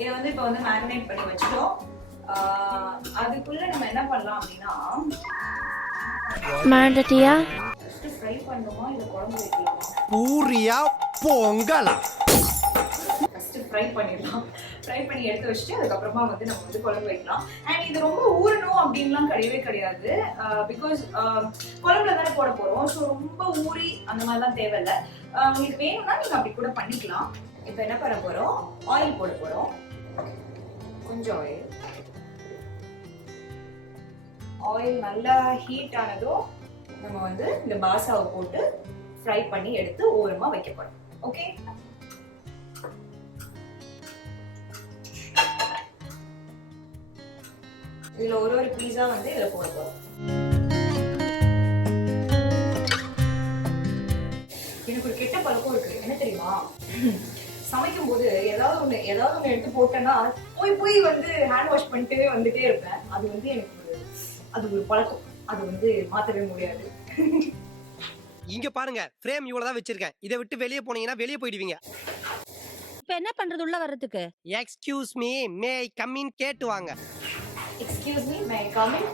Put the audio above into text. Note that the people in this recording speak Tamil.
இதை வந்து இப்போ வந்து மேரினேட் பண்ணி வச்சிட்டோம். அதுக்குள்ள நம்ம என்ன பண்ணலாம் அப்படின்னா மறந்துட்டியா? ஃபர்ஸ்ட் ஃப்ரை பண்ணுமா இல்ல குழம்பு வைக்கலாமா? பூரியா பொங்கலா? ஃபர்ஸ்ட் ஃப்ரை பண்ணிடலாம். ஃப்ரை பண்ணி எடுத்து வச்சுட்டு அதுக்கப்புறமா வந்து நம்ம வந்து குழம்பு வைக்கலாம். அண்ட் இது ரொம்ப ஊறணும் அப்படின்லாம் கிடையவே கிடையாது. பிகாஸ் குழம்புல தானே போட போறோம். ஸோ ரொம்ப ஊறி அந்த மாதிரிலாம் தேவையில்லை. உங்களுக்கு வேணும்னா நீங்க அப்படி கூட பண்ணிக்கலாம். இப்போ என்ன பண்ண போறோம், ஆயில் போட போறோம். கொஞ்சம் ஆயில் நல்லா ஹீட் ஆனதும் நம்ம வந்து இந்த பாசாவை போட்டு ஃப்ரை பண்ணி எடுத்து ஓரமா வைக்க போறோம். ஓகே, இதுல ஒரு பீஸா வந்து இதுல போட போறோம். எனக்கு ஒரு கெட்ட பழக்கம் இருக்கு, என்ன தெரியுமா? சமைக்கும் போது ஏதாவது ஒண்ணு எடுத்து போட்டேன்னா போய் வந்து ஹேண்ட் வாஷ் பண்ணிட்டே வந்துட்டே இருப்பேன். அது வந்து எனக்கு அது ஒரு பழக்கம். அது வந்து மாத்தவே முடியாது. இங்க பாருங்க, ஃப்ரேம் இவ்வளவுதான் வச்சிருக்கேன். இதை விட்டு வெளியே போனீங்கன்னா வெளியே போயிடுவீங்க. இப்ப என்ன பண்றது உள்ள வர்றதுக்கு? Excuse me, May I come in கேட்டு வாங்க. Excuse me, May I come in?